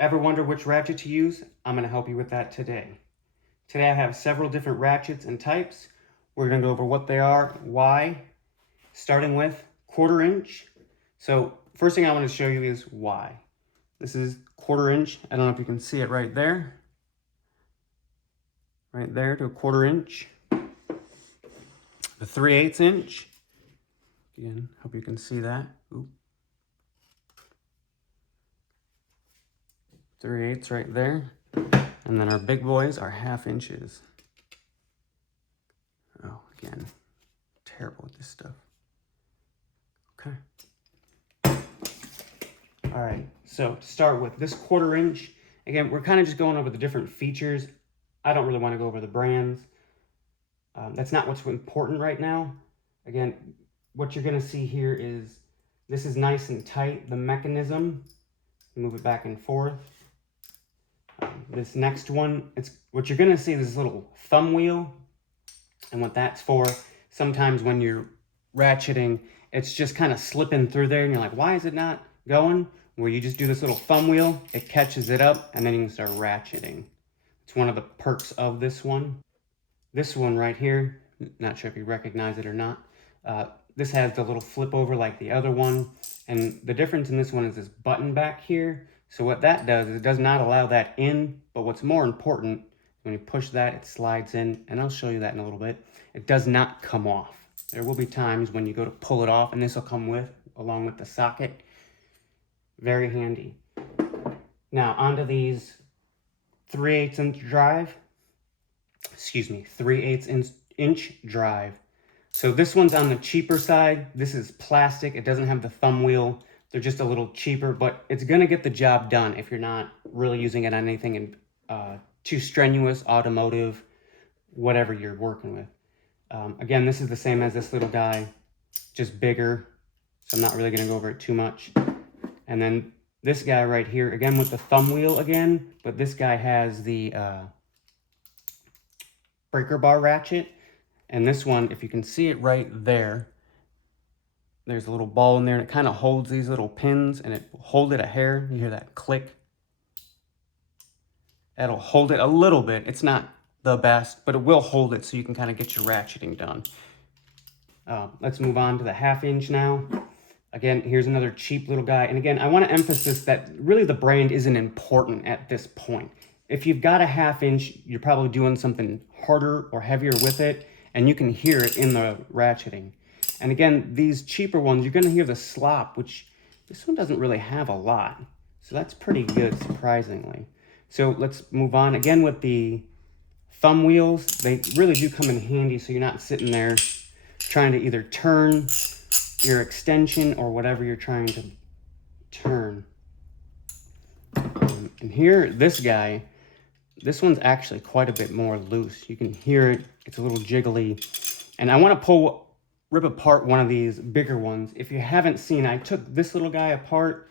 Ever wonder which ratchet to use? I'm going to help you with that today. Today I have several different ratchets and types. We're going to go over what they are, why, starting with 1/4 inch. So first thing I want to show you is why. This is 1/4 inch. I don't know if you can see it right there. Right there to 1/4 inch. The 3/8 inch. Again, hope you can see that. Ooh. 3/8 right there. And then our big boys are 1/2 inches. Oh, again, terrible with this stuff. Okay. All right, so to start with this 1/4 inch, again, we're kind of just going over the different features. I don't really want to go over the brands. That's not what's important right now. Again, what you're gonna see here is this is nice and tight, the mechanism. Move it back and forth. This next one, it's what you're gonna see is this little thumb wheel. And what that's for, sometimes when you're ratcheting, it's just kind of slipping through there and you're like, why is it not going? Where you just do this little thumb wheel, it catches it up, and then you can start ratcheting. It's one of the perks of this one. This one right here, not sure if you recognize it or not. This has the little flip over like the other one. And the difference in this one is this button back here. So what that does is it does not allow that in, but what's more important, when you push that, it slides in, and I'll show you that in a little bit. It does not come off. There will be times when you go to pull it off, and this will come along with the socket. Very handy. Now, onto these 3/8 inch drive. Excuse me, 3/8 inch drive. So this one's on the cheaper side. This is plastic. It doesn't have the thumb wheel. They're just a little cheaper, but it's gonna get the job done if you're not really using it on anything in, too strenuous, automotive, whatever you're working with. Again, this is the same as this little guy, just bigger. So I'm not really gonna go over it too much. And then this guy right here, again with the thumb wheel again, but this guy has the breaker bar ratchet. And this one, if you can see it right there, there's a little ball in there and it kind of holds these little pins and it will hold it a hair. You hear that click? It'll hold it a little bit. It's not the best, but it will hold it so you can kind of get your ratcheting done. Let's move on to the 1/2 inch now. Again, here's another cheap little guy. And again, I want to emphasize that really the brand isn't important at this point. If you've got a 1/2 inch, you're probably doing something harder or heavier with it, and you can hear it in the ratcheting. And again, these cheaper ones, you're going to hear the slop, which this one doesn't really have a lot. So that's pretty good, surprisingly. So let's move on. Again, with the thumb wheels, they really do come in handy so you're not sitting there trying to either turn your extension or whatever you're trying to turn. And here, this guy, this one's actually quite a bit more loose. You can hear it. It's a little jiggly. And I want to rip apart one of these bigger ones. If you haven't seen, I took this little guy apart.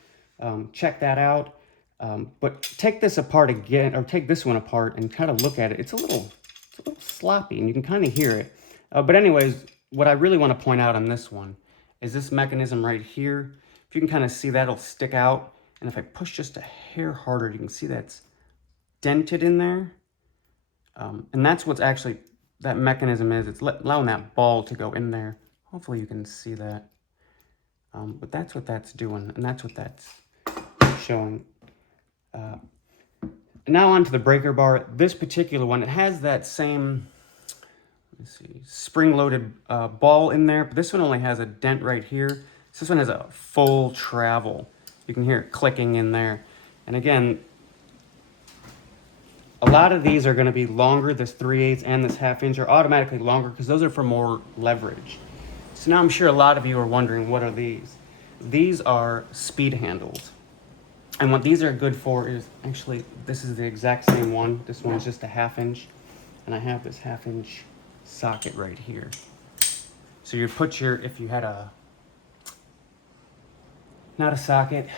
Check that out. But take this apart again, or take this one apart and kind of look at it. It's a little sloppy, and you can kind of hear it. But anyways, what I really want to point out on this one is this mechanism right here. If you can kind of see that, it'll stick out. And if I push just a hair harder, you can see that's dented in there. And that's what's actually, that mechanism is. It's allowing that ball to go in there. Hopefully you can see that. But that's what that's doing, and that's what that's showing. Now onto the breaker bar. This particular one, it has that same, let's see, spring-loaded ball in there, but this one only has a dent right here. So this one has a full travel. You can hear it clicking in there. And again, a lot of these are going to be longer. This 3/8 and this 1/2 inch are automatically longer because those are for more leverage. So now I'm sure a lot of you are wondering, what are these? These are speed handles. And what these are good for is, actually, this is the exact same one. This one's just a 1/2 inch. And I have this 1/2 inch socket right here. So you put your, if you had not a socket,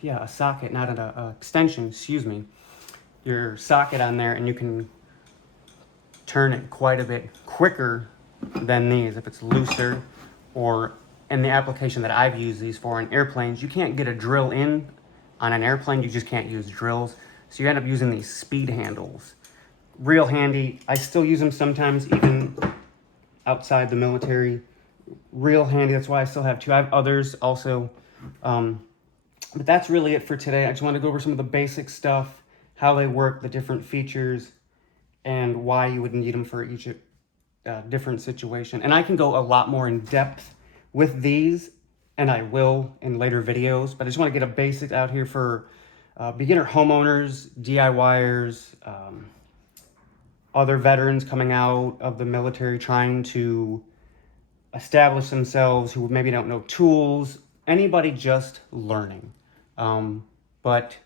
yeah, a socket, not an extension, excuse me, your socket on there, and you can turn it quite a bit quicker than these if it's looser. Or in the application that I've used these for in airplanes, you can't get a drill in On an airplane, you just can't use drills. So you end up using these speed handles. Real handy. I still use them sometimes, even outside the military. Real handy. That's why I still have two. I have others also. But that's really it for today. I just want to go over some of the basic stuff, how they work, the different features, and why you would need them for each different situation. And I can go a lot more in depth with these, and I will in later videos, but I just want to get a basic out here for beginner homeowners, DIYers, other veterans coming out of the military trying to establish themselves who maybe don't know tools, anybody just learning. But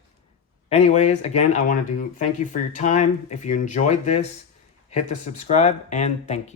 anyways, again, I wanted to thank you for your time. If you enjoyed this, hit the subscribe, and thank you.